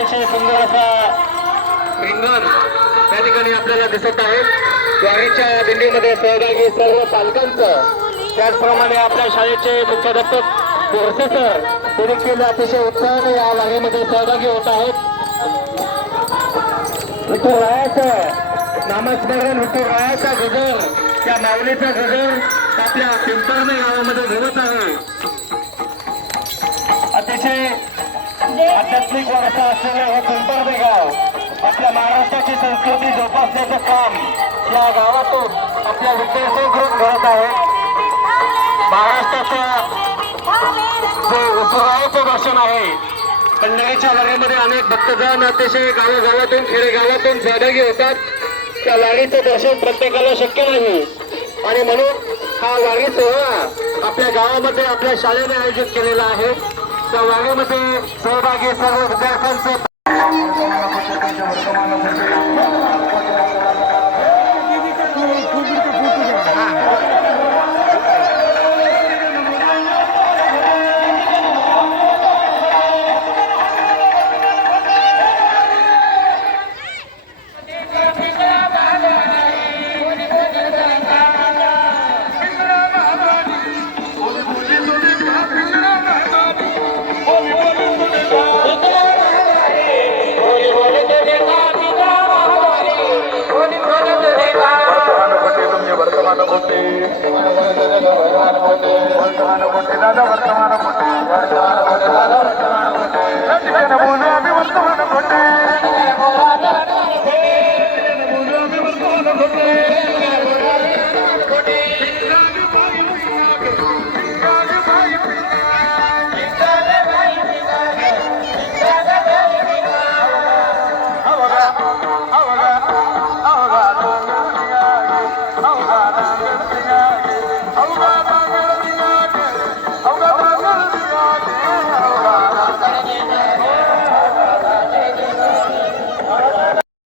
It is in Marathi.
अतिशय सुंदर असा रिंगण त्या ठिकाणी आपल्याला दिसत आहे. वारीच्या दिंडीमध्ये सहभागी सर्व पालकांचं. त्याचप्रमाणे आपल्या शाळेचे मुख्याध्यापक बोरसे सर ते देखील अतिशय उत्साहाने या वारीमध्ये सहभागी होत आहेत. विठ्ठल रायाचं नामस्मरण विठ्ठल रायाचा गजर त्या माऊलीचा गजर आपल्या पिंपळणे गावामध्ये घडत आहे. आध्यात्मिक वारसा असलेलं हे पिंपळणे गाव आपल्या महाराष्ट्राची संस्कृती जोपासण्याचं काम या गावातून आपल्या विद्यार्थ्यांकडून घडत आहे. महाराष्ट्राचा जे विठुरायाचं दर्शन आहे पंढरीच्या वारीमध्ये अनेक भक्तजण अतिशय गावागावातून खेडेगावातून सहभागी होतात. त्या लाडीचं दर्शन प्रत्येकाला शक्य नाही. आणि म्हणून हा लाडी सोहळा आपल्या गावामध्ये आपल्या शाळेने आयोजित केलेला आहे. सहभागी सर्व विद्यार्थ्यांचं వర్ధమానుభూతి వర్ధమానుభూతి దాదా వర్ధమానుభూతి వర్ధమానుభూతి వర్ధమానుభూతి